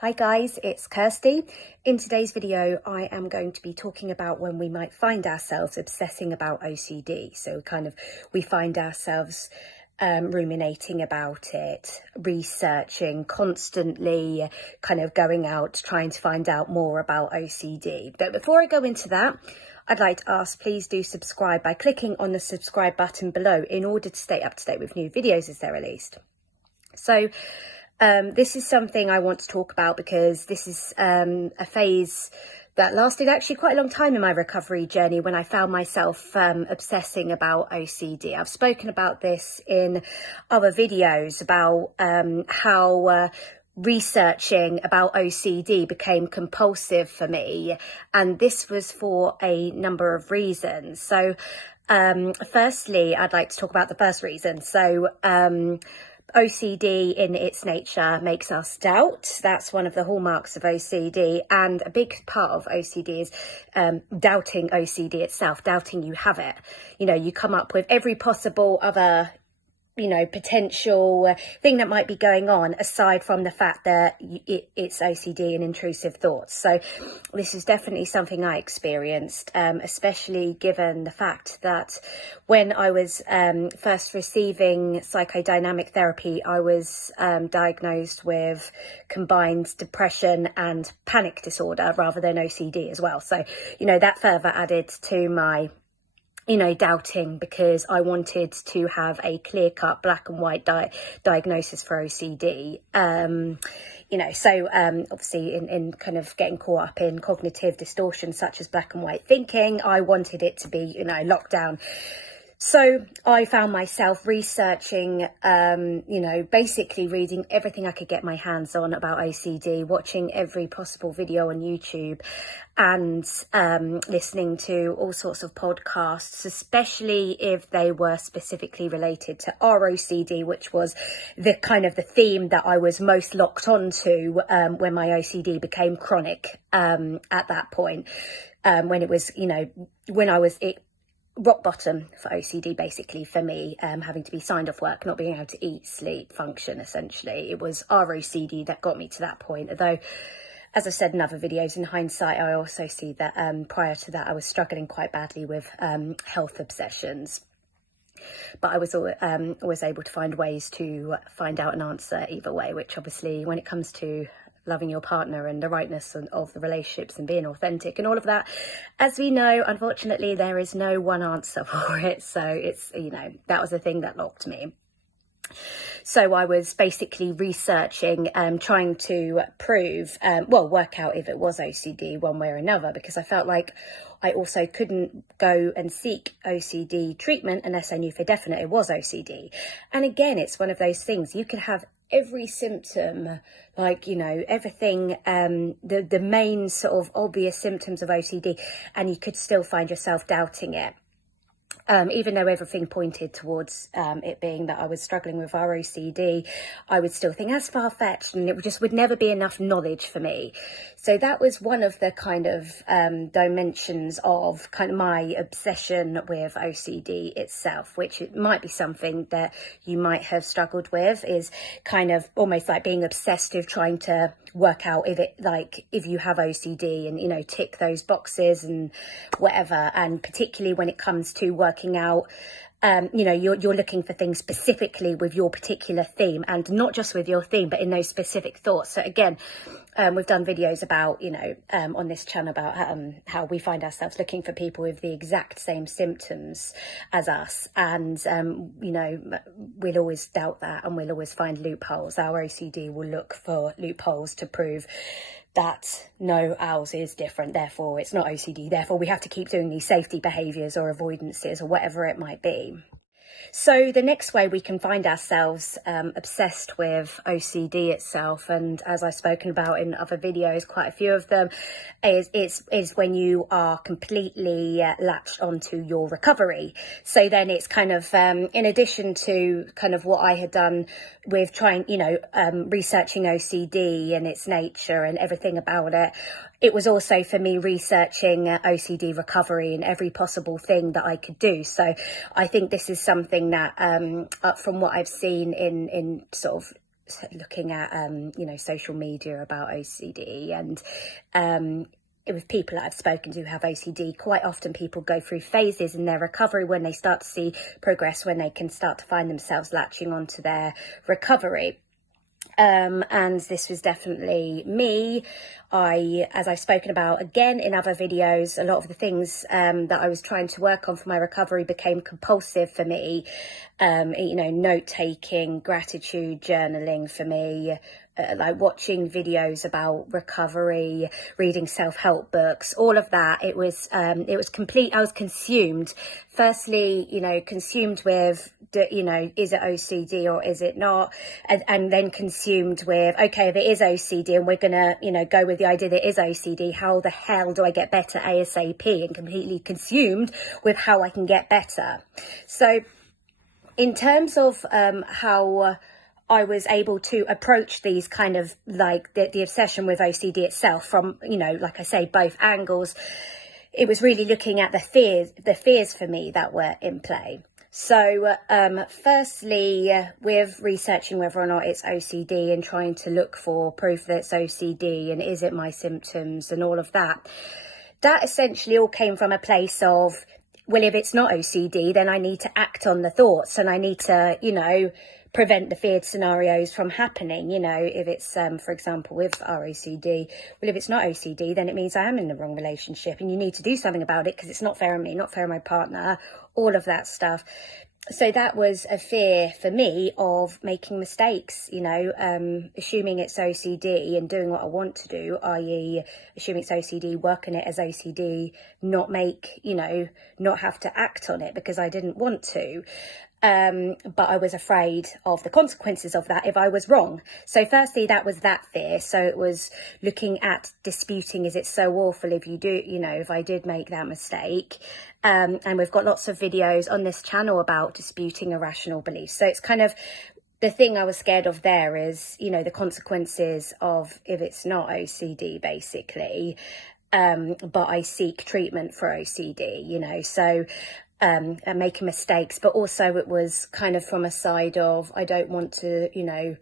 Hi guys, it's Kirsty. In today's video, I am going to be talking about when we might find ourselves obsessing about OCD. So we find ourselves ruminating about it, researching, constantly going out, trying to find out more about OCD. But before I go into that, I'd like to ask, please do subscribe by clicking on the subscribe button below in order to stay up to date with new videos as they're released. So this is something I want to talk about because this is a phase that lasted actually quite a long time in my recovery journey when I found myself obsessing about OCD. I've spoken about this in other videos about how researching about OCD became compulsive for me, and this was for a number of reasons. So firstly, I'd like to talk about the first reason. So OCD in its nature makes us doubt. That's one of the hallmarks of OCD, and a big part of OCD is doubting OCD itself, doubting you have it. You know, you come up with every possible other potential thing that might be going on aside from the fact that it's OCD and intrusive thoughts. So this is definitely something I experienced, especially given the fact that when I was first receiving psychodynamic therapy, I was diagnosed with combined depression and panic disorder rather than OCD as well. So, that further added to my doubting, because I wanted to have a clear-cut black and white diagnosis for OCD. Obviously in kind of getting caught up in cognitive distortion such as black and white thinking, I wanted it to be, locked down. So I found myself researching, basically reading everything I could get my hands on about OCD, watching every possible video on YouTube, and listening to all sorts of podcasts, especially if they were specifically related to ROCD, which was the theme that I was most locked onto when my OCD became chronic at that point, when it was, when I was rock bottom for OCD, basically, for me, having to be signed off work, not being able to eat, sleep, function, essentially. It was ROCD that got me to that point. Although, as I've said in other videos, in hindsight, I also see that prior to that, I was struggling quite badly with health obsessions. But I was always able to find ways to find out an answer either way, which obviously, when it comes to loving your partner and the rightness of the relationships and being authentic and all of that, as we know, unfortunately, there is no one answer for it. So it's, that was the thing that locked me. So I was basically researching, trying to prove, work out if it was OCD one way or another, because I felt like I also couldn't go and seek OCD treatment unless I knew for definite it was OCD. And again, it's one of those things, you could have every symptom, everything, the main sort of obvious symptoms of OCD, and you could still find yourself doubting it. Even though everything pointed towards it being that I was struggling with ROCD, I would still think that's far-fetched, and it just would never be enough knowledge for me. So that was one of the dimensions of my obsession with OCD itself, which it might be something that you might have struggled with, is almost like being obsessed with trying to work out if you have OCD and, tick those boxes and whatever. And particularly when it comes to working out, you're looking for things specifically with your particular theme, and not just with your theme, but in those specific thoughts. So again, we've done videos about, on this channel about how we find ourselves looking for people with the exact same symptoms as us. And, we'll always doubt that, and we'll always find loopholes. Our OCD will look for loopholes to prove that no, ours is different, therefore it's not OCD, therefore we have to keep doing these safety behaviours or avoidances or whatever it might be. So the next way we can find ourselves obsessed with OCD itself, and as I've spoken about in other videos, quite a few of them, is when you are completely latched onto your recovery. So then it's in addition to what I had done with trying, researching OCD and its nature and everything about it, it was also for me researching OCD recovery and every possible thing that I could do. So I think this is something that, from what I've seen in sort of looking at, social media about OCD, and with people that I've spoken to who have OCD, quite often people go through phases in their recovery when they start to see progress, when they can start to find themselves latching onto their recovery. And this was definitely me. As I've spoken about again in other videos, a lot of the things that I was trying to work on for my recovery became compulsive for me. Note taking, gratitude journaling for me, like watching videos about recovery, reading self-help books, all of that. It was complete. I was consumed. Firstly, consumed with, is it OCD or is it not? And then consumed with, okay, if it is OCD and we're gonna, go with the idea that it is OCD, how the hell do I get better ASAP? And completely consumed with how I can get better. So in terms of how I was able to approach these kind of like the obsession with OCD itself from, like I say, both angles, it was really looking at the fears for me that were in play. So firstly, with researching whether or not it's OCD and trying to look for proof that it's OCD and is it my symptoms and all of that, that essentially all came from a place of, well, if it's not OCD, then I need to act on the thoughts and I need to, prevent the feared scenarios from happening. If it's, for example, with our OCD, well, if it's not OCD, then it means I am in the wrong relationship and you need to do something about it because it's not fair on me, not fair on my partner, all of that stuff. So that was a fear for me of making mistakes, assuming it's OCD and doing what I want to do, i.e. assuming it's OCD, working it as OCD, not have to act on it because I didn't want to. But I was afraid of the consequences of that if I was wrong. So firstly, that was that fear. So it was looking at disputing, is it so awful if you do, if I did make that mistake? And we've got lots of videos on this channel about disputing irrational beliefs. So it's kind of the thing I was scared of there is, the consequences of if it's not OCD, basically. But I seek treatment for OCD, so and making mistakes, but also it was kind of from a side of, I don't want to,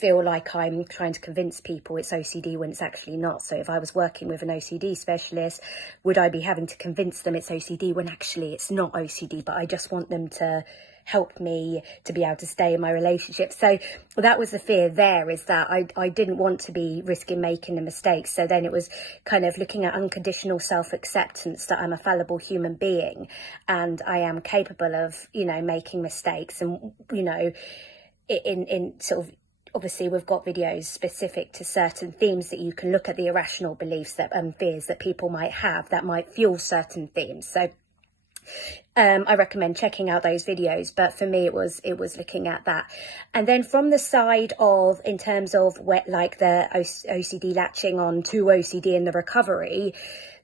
feel like I'm trying to convince people it's OCD when it's actually not. So if I was working with an OCD specialist, would I be having to convince them it's OCD when actually it's not OCD, but I just want them to help me to be able to stay in my relationship? So that was the fear there, is that I didn't want to be risking making a mistake. So then it was kind of looking at unconditional self-acceptance, that I'm a fallible human being and I am capable of, making mistakes. And, in sort of, obviously we've got videos specific to certain themes that you can look at the irrational beliefs that fears that people might have that might fuel certain themes. So I recommend checking out those videos, but for me it was looking at that. And then from the side of, in terms of like the OCD latching on to OCD in the recovery,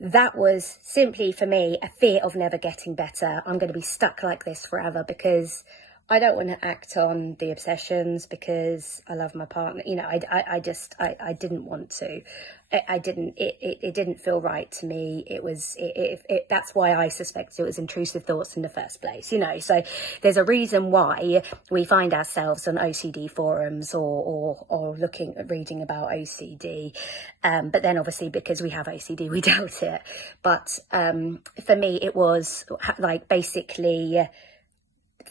that was simply for me a fear of never getting better. I'm going to be stuck like this forever because I don't want to act on the obsessions because I love my partner. I didn't want to. It didn't feel right to me. That's why I suspected it was intrusive thoughts in the first place, So there's a reason why we find ourselves on OCD forums or reading about OCD. But then obviously because we have OCD, we doubt it. But for me, it was like basically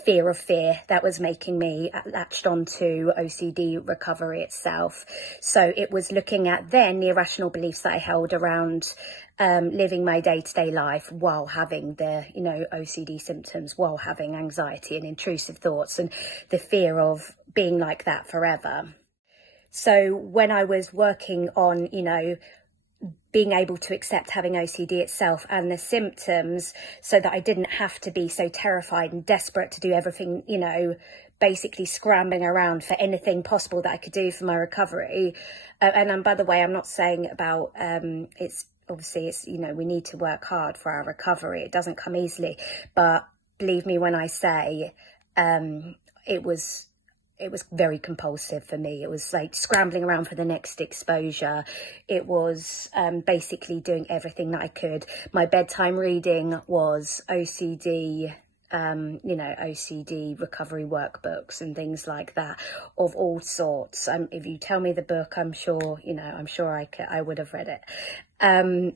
fear of fear that was making me latched onto OCD recovery itself. So it was looking at then the irrational beliefs that I held around living my day-to-day life while having the OCD symptoms, while having anxiety and intrusive thoughts, and the fear of being like that forever. So when I was working on being able to accept having OCD itself and the symptoms, so that I didn't have to be so terrified and desperate to do everything, basically scrambling around for anything possible that I could do for my recovery. And by the way, I'm not saying about it's we need to work hard for our recovery. It doesn't come easily, but believe me when I say it was very compulsive for me. It was like scrambling around for the next exposure. It was basically doing everything that I could. My bedtime reading was OCD you know, OCD recovery workbooks and things like that of all sorts. If you tell me the book, I'm sure, you know, I'm sure I would have read it.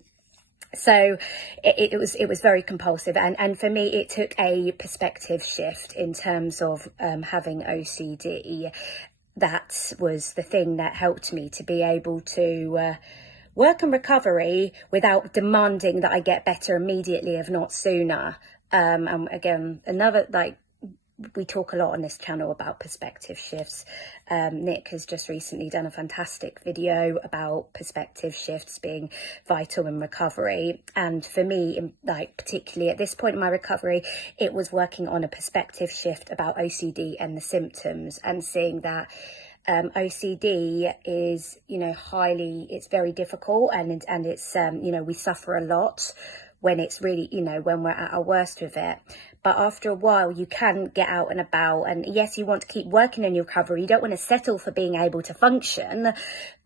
So it was very compulsive, and for me it took a perspective shift in terms of having OCD. That was the thing that helped me to be able to work on recovery without demanding that I get better immediately, if not sooner. And again, another, like, we talk a lot on this channel about perspective shifts. Nick has just recently done a fantastic video about perspective shifts being vital in recovery. And for me, like, particularly at this point in my recovery, it was working on a perspective shift about OCD and the symptoms, and seeing that OCD is, you know, it's very difficult, and it's, you know, we suffer a lot when it's really, you know, when we're at our worst with it. But after a while, you can get out and about. And yes, you want to keep working on your recovery. You don't want to settle for being able to function.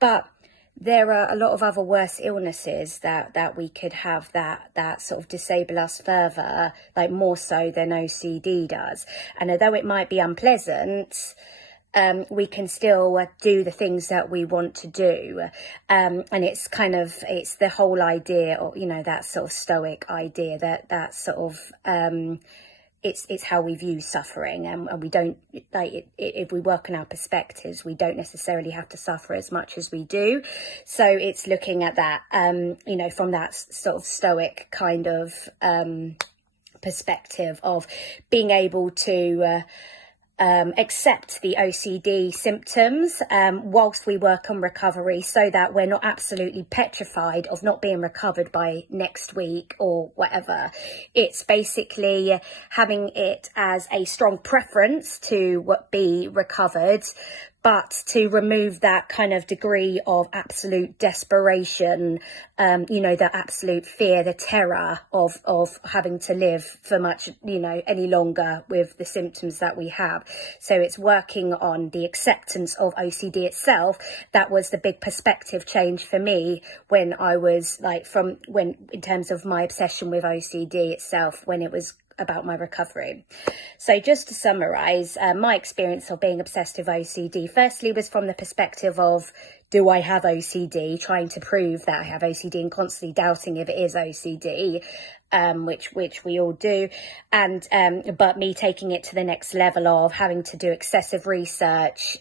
But there are a lot of other worse illnesses that we could have that sort of disable us further, like more so than OCD does. And although it might be unpleasant, we can still do the things that we want to do. And it's the whole idea, or, you know, that sort of stoic idea that sort of, it's how we view suffering, and we don't, like, if we work on our perspectives, we don't necessarily have to suffer as much as we do. So it's looking at that, you know, from that sort of stoic kind of perspective of being able to accept the OCD symptoms whilst we work on recovery, so that we're not absolutely petrified of not being recovered by next week or whatever. It's basically having it as a strong preference to be recovered, but to remove that kind of degree of absolute desperation, you know, the absolute fear, the terror of having to live for much, you know, any longer with the symptoms that we have. So it's working on the acceptance of OCD itself. That was the big perspective change for me when I was, like, in terms of my obsession with OCD itself, when it was about my recovery. So just to summarize, my experience of being obsessed with OCD firstly was from the perspective of, do I have OCD, trying to prove that I have OCD and constantly doubting if it is OCD, which we all do. And but me taking it to the next level of having to do excessive research.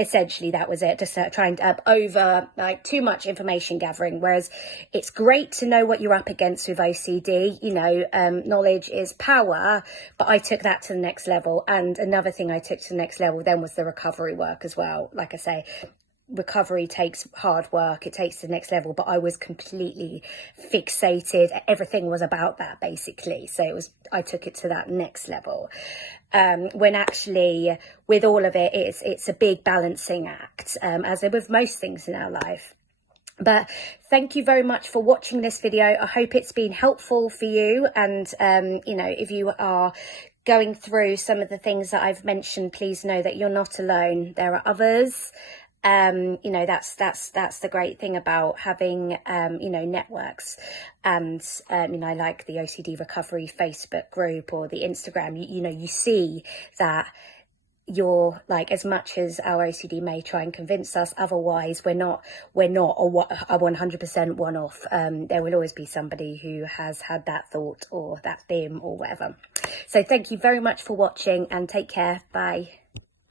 Essentially, that was it, just trying to over, like, too much information gathering. Whereas it's great to know what you're up against with OCD, you know, knowledge is power, but I took that to the next level. And another thing I took to the next level then was the recovery work as well. Like I say, recovery takes hard work, it takes to the next level, but I was completely fixated. Everything was about that, basically. So I took it to that next level. When actually, with all of it, it's a big balancing act, as with most things in our life. But thank you very much for watching this video. I hope it's been helpful for you. And, you know, if you are going through some of the things that I've mentioned, please know that you're not alone. There are others. You know, that's the great thing about having, you know, networks. And, you know, like the OCD recovery Facebook group or the Instagram, you know, you see that you're, like, as much as our OCD may try and convince us otherwise, we're not a 100% one-off. There will always be somebody who has had that thought or that theme or whatever. So thank you very much for watching, and take care. Bye.